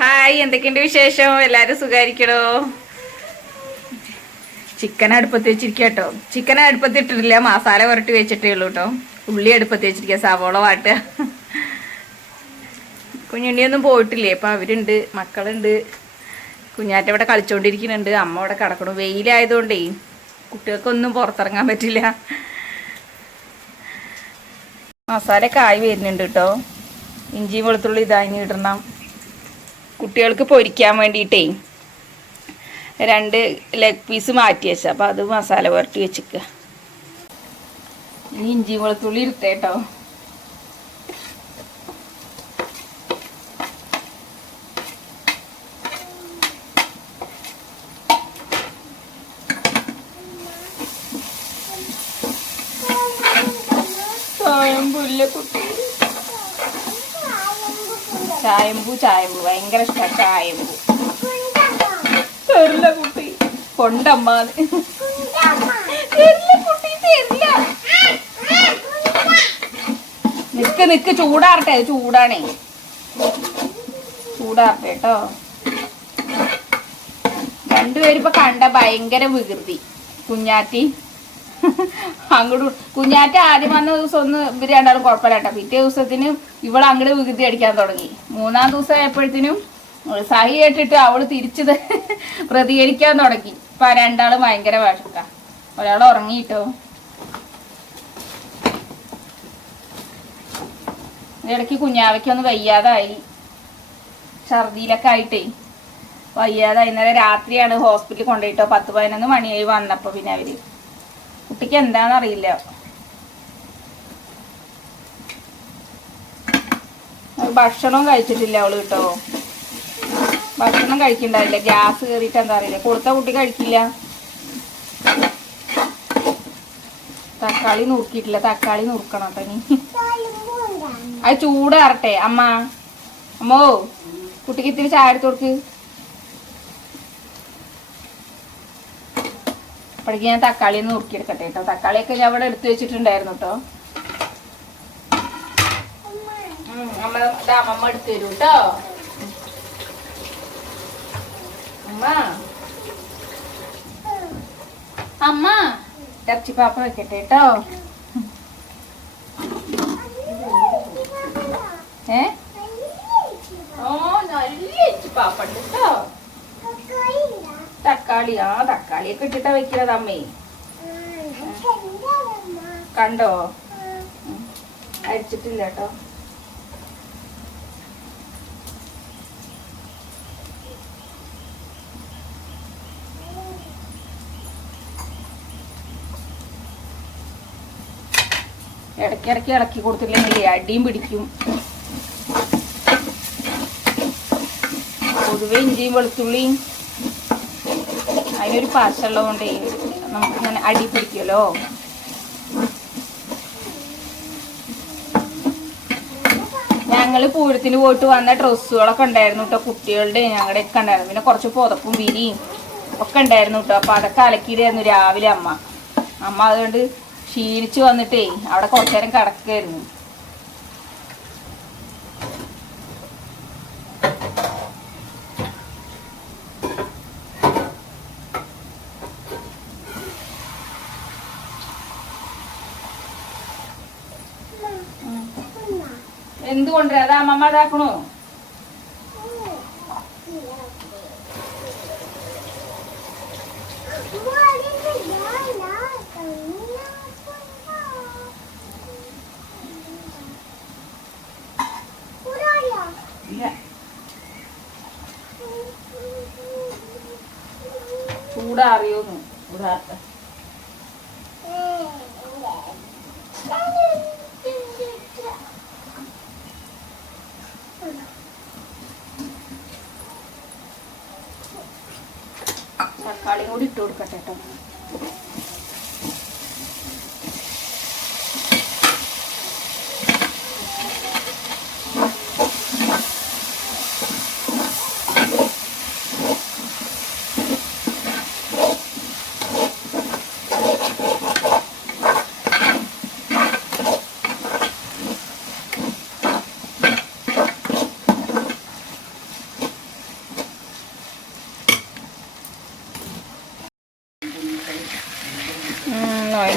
Hi, എന്തൊക്കെയുണ്ട് വിശേഷം? എല്ലാരും സുഖായിരിക്കണോ? ചിക്കൻ അടുപ്പത്ത് വെച്ചിരിക്കുക കേട്ടോ. ചിക്കൻ അടുപ്പത്തിട്ടിട്ടില്ല, മസാല പുരട്ടി വെച്ചിട്ടേ ഉള്ളൂ കേട്ടോ. ഉള്ളി അടുപ്പത്ത് വെച്ചിരിക്കുക, സവോള വാട്ടുക. കുഞ്ഞുണ്ണിയൊന്നും പോയിട്ടില്ലേ, അപ്പൊ അവരുണ്ട്, മക്കളുണ്ട്. കുഞ്ഞാറ്റ ഇവിടെ കളിച്ചോണ്ടിരിക്കുന്നുണ്ട്, അമ്മ ഇവിടെ കിടക്കണം. വെയിലായതുകൊണ്ടേ കുട്ടികൾക്കൊന്നും പുറത്തിറങ്ങാൻ പറ്റില്ല. മസാലയൊക്കെ ആയി വരുന്നുണ്ട് കേട്ടോ. ഇഞ്ചി വെളുത്തുള്ളി ഇതായി ഇടണം. കുട്ടികൾക്ക് പൊരിക്കാൻ വേണ്ടിയിട്ടേ 2 ലെഗ് പീസ് മാറ്റി വെച്ച, അപ്പം അത് മസാല പുരട്ടി വെച്ചിക്കുക. ഇനി ഇഞ്ചി വെളുത്തുള്ളി ഇട്ടേട്ടോ. കുട്ടി ചായമ്പൂ ഭയങ്കര ഇഷ്ടമാണ്. ചായമ്പൂ തരില്ല കുട്ടി, കൊണ്ടമ്മ തരില്ല കുട്ടി, തരില്ല. നിക്ക് ചൂടാറട്ടെ, അത് ചൂടാണേ, ചൂടാറട്ടെ കേട്ടോ. രണ്ടുപേരിപ്പോ കണ്ട ഭയങ്കര വികൃതി. കുഞ്ഞാറ്റി അങ്ങോട്ട്, കുഞ്ഞാറ്റ ആദ്യം വന്ന ദിവസം ഒന്ന് ഇവര് രണ്ടാളും കുഴപ്പമില്ല കേട്ടോ. പിറ്റേ ദിവസത്തിന് ഇവൾ അങ്ങോട്ട് വികൃതി അടിക്കാൻ തുടങ്ങി. 3-ാം ദിവസം ആയപ്പോഴത്തേനും സഹി കേട്ടിട്ട് അവള് തിരിച്ചത് പ്രതികരിക്കാൻ തുടങ്ങി. ഇപ്പൊ രണ്ടാളും ഭയങ്കര വഴക്കാ. ഒരാൾ ഉറങ്ങിട്ടോ. ഇടയ്ക്ക് കുഞ്ഞാവയ്ക്കൊന്ന് വയ്യാതായി, ഛർദിയിലൊക്കെ ആയിട്ടേ വയ്യാതായി. ഇന്നലെ രാത്രിയാണ് ഹോസ്പിറ്റലിൽ കൊണ്ടുപോയിട്ടോ. 10-11 മണിയായി വന്നപ്പോ. പിന്നെ അവര് കുട്ടിക്ക് എന്താണെന്നറിയില്ല. ഭക്ഷണവും കഴിച്ചിട്ടില്ല അവള് കേട്ടോ. ഭക്ഷണം കഴിക്കണ്ടാവില്ല, ഗ്യാസ് കയറിയിട്ട് എന്താ അറിയില്ല. കൊടുത്ത കുട്ടി കഴിക്കില്ല. തക്കാളി നുറുക്കിയിട്ടില്ല, തക്കാളി നുറുക്കണം കേട്ടോ. ഇനി അത് ചൂടാറട്ടെ. അമ്മോ കുട്ടിക്ക് ഇത്തിരി ചായ എടുത്ത് കൊടുക്ക്. അപ്പോഴേക്ക് ഞാൻ തക്കാളി നുറുക്കിയെടുക്കട്ടെ കേട്ടോ. തക്കാളിയൊക്കെ ഞാൻ ഇവിടെ എടുത്തു വെച്ചിട്ടുണ്ടായിരുന്നു കേട്ടോ. അമ്മ എടുത്തു തരൂ കേട്ടോ. അമ്മ ഇറച്ചിപ്പാപ്പ വെക്കട്ടെ കേട്ടോ. നല്ല ഇറച്ചിപ്പാപ്പുണ്ട് കേട്ടോ. തക്കാളിയൊക്കെ ഇട്ടിട്ടാ വെക്കുന്നത് അമ്മേ. കണ്ടോ, അരിച്ചിട്ടില്ല കേട്ടോ. ഇടയ്ക്കിടയ്ക്ക് ഇളക്കി കൊടുത്തില്ലെങ്കിൽ അടിയും പിടിക്കും. പൊതുവെ ഇഞ്ചിയും വെളുത്തുള്ളിയും അതിനൊരു പശുള്ളതുകൊണ്ടേ നമുക്കിങ്ങനെ അടി പിടിക്കുമല്ലോ. ഞങ്ങൾ പൂരത്തിന് പോയിട്ട് വന്ന ഡ്രസ്സുകളൊക്കെ ഉണ്ടായിരുന്നു കേട്ടോ. കുട്ടികളുടെ ഞങ്ങളുടെ ഒക്കെ ഉണ്ടായിരുന്നു. പിന്നെ കുറച്ച് പുതപ്പും വിരിയും ഒക്കെ ഉണ്ടായിരുന്നു കേട്ടോ. അപ്പൊ അതൊക്കെ അലക്കിയിട്ടായിരുന്നു രാവിലെ അമ്മ. അതുകൊണ്ട് ക്ഷീണിച്ച് വന്നിട്ടേ അവിടെ കുറച്ചു നേരം കിടക്കായിരുന്നു. എന്തുകൊണ്ടുവരാ? അത് അമ്മമ്മ ഇതാക്കണോ? ചൂടാറിയോന്ന് ചൂടാത്ത തക്കാളി കൂടി ഇട്ട് കൊടുക്കട്ടെ കേട്ടോ.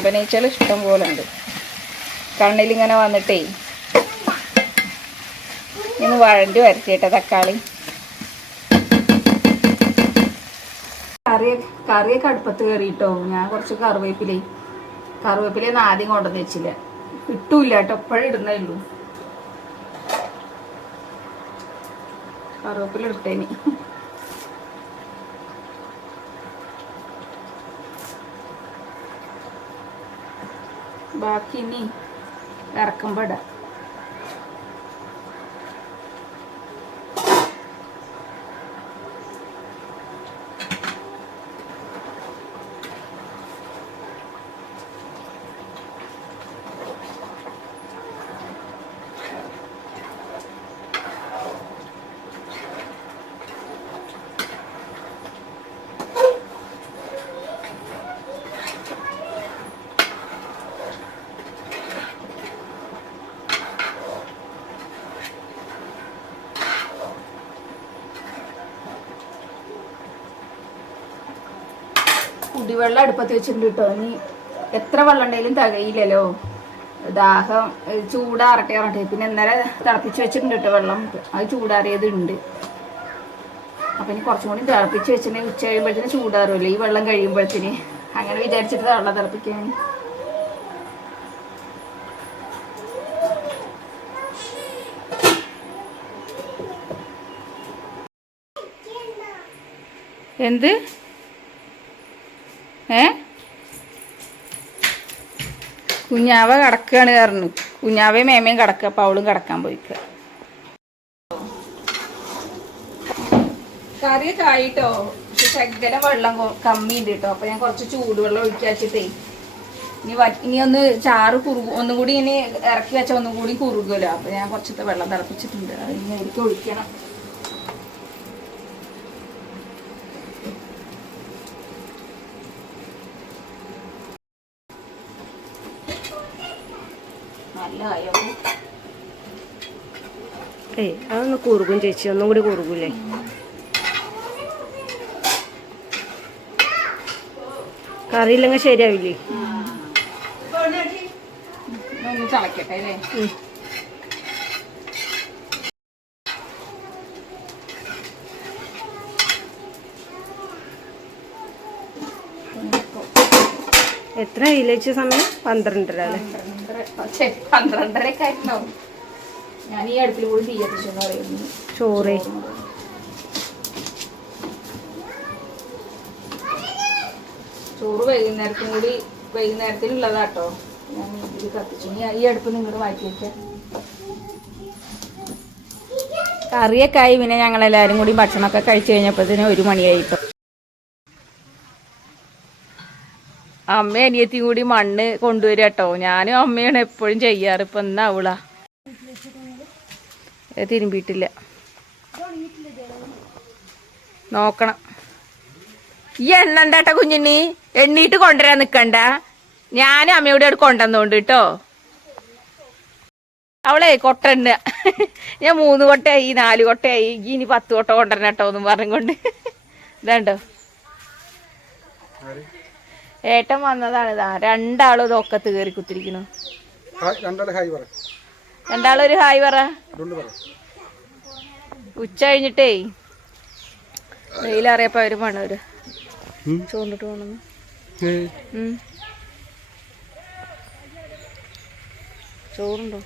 കൊമ്പനീച്ചകൾ ഇഷ്ടം പോലെ ഉണ്ട്. കണ്ണിലിങ്ങനെ വന്നിട്ടേ ഇന്ന് വഴണ്ടി വരച്ചേട്ടെ തക്കാളി. കറിയൊക്കെ അടുപ്പത്ത് കയറിയിട്ടോ. ഞാൻ കുറച്ച് കറിവേപ്പിലൊന്നും ആദ്യം കൊണ്ടുവന്ന് വെച്ചില്ല. ഇട്ടൂല്ല കേട്ടോ, എപ്പോഴും ഇടുന്നേ ഉള്ളൂ. കറിവേപ്പില ഇട്ടേനി. ബാക്കി ഇനി ഇറക്കുമ്പോൾ ഇടാം. കുടിവെള്ളം അടുപ്പത്ത് വെച്ചിട്ടുണ്ട് കേട്ടോ. ഇനി എത്ര വെള്ളം ഉണ്ടെങ്കിലും തികയില്ലല്ലോ. ദാഹം ചൂടാറട്ടെ. പിന്നെ ഇന്നലെ തിളപ്പിച്ച് വെച്ചിട്ടുണ്ട് കേട്ടോ വെള്ളം. അത് ചൂടാറിയത് ഉണ്ട്. അപ്പം ഇനി കുറച്ചും കൂടി തിളപ്പിച്ച് വെച്ചിട്ടുണ്ടെങ്കിൽ ഉച്ച കഴിയുമ്പോഴത്തേന് ചൂടാറുമല്ലോ ഈ വെള്ളം കഴിയുമ്പോഴത്തേന്. അങ്ങനെ വിചാരിച്ചിട്ട് വെള്ളം തിളപ്പിക്കാൻ. എന്ത് കുഞ്ഞാവ കിടക്കുകയാണ് പറഞ്ഞു. കുഞ്ഞാവയും മേമയും കിടക്കുക. അപ്പം അവളും കിടക്കാൻ പോയിക്കുക. കറിയൊക്കെ ആയിട്ടോ. പക്ഷെ ശകലം വെള്ളം കമ്മി ഉണ്ട് കേട്ടോ. അപ്പം ഞാൻ കുറച്ച് ചൂടുവെള്ളം ഒഴിക്കാച്ചിട്ടേ ഇനി ഒന്ന് ചാറ് ഒന്നും കൂടി ഇനി ഇറക്കി വെച്ചാൽ ഒന്നും കൂടി കുറുകുമല്ലോ. അപ്പം ഞാൻ കുറച്ചത്തെ വെള്ളം തിളപ്പിച്ചിട്ടുണ്ട്. അത് ഇനി എനിക്ക് ഒഴിക്കണം. അതൊന്ന് കുറുകും ചേച്ചി, ഒന്നും കൂടി കുറുകൂലേ? കറിയില്ലെങ്കിൽ ശരിയാവില്ലേ? തിളക്കട്ടെ അല്ലേ? എത്ര ഇലച്ച സമയം? 12:30 അല്ലേ? 12:30 ആയിട്ടുണ്ടാവും. ഞാൻ ഈ അടുപ്പിൽ കൂടി തീ കത്തിച്ചെന്ന് പറയുന്നു. ചോറ് വൈകുന്നേരത്തിനുള്ളതാട്ടോ. ഞാൻ ഇതിൽ കത്തിച്ചു. ഈ അടുപ്പ് നിങ്ങോട്ട് മാറ്റി വയ്ക്കാം. കറിയൊക്കെ ആയി. പിന്നെ ഞങ്ങളെല്ലാവരും കൂടി ഭക്ഷണമൊക്കെ കഴിച്ചു കഴിഞ്ഞപ്പോഴത്തേനും 1 മണിയായിട്ടോ. അമ്മ അനിയത്തി കൂടി മണ്ണ് കൊണ്ടുവരിക കേട്ടോ. ഞാനും അമ്മയാണ് എപ്പോഴും ചെയ്യാറ്. ഇപ്പം എന്നാ അവളാ തിരുമ്പിയിട്ടില്ല. നോക്കണം. ഈ എണ്ണണ്ടാട്ട കുഞ്ഞിന് എണ്ണീട്ട് കൊണ്ടുവരാൻ നിക്കണ്ട. ഞാനും അമ്മയോട് അവിടെ കൊണ്ടുവന്നോണ്ട് കേട്ടോ. അവളെ കൊട്ടണ്ട. ഞാൻ 3 കൊട്ടയായി 4 കൊട്ടയായി. ഇനി 10 കൊട്ട കൊണ്ടുവരണം കേട്ടോ എന്നും പറഞ്ഞുകൊണ്ട്. ഇതാണ്ടോ ഏട്ടൻ വന്നതാണ്. ഇതാ രണ്ടാളും ഇതൊക്കത്ത് കയറി കുത്തിരിക്കണു. രണ്ടാളും ഒരു ഹായ് പറ. ഉച്ച കഴിഞ്ഞിട്ടേ വെയിലറിയപ്പോ അവര് പണവര് ചോണ്ടിട്ട് പോണെന്ന്. ചോറുണ്ടോ?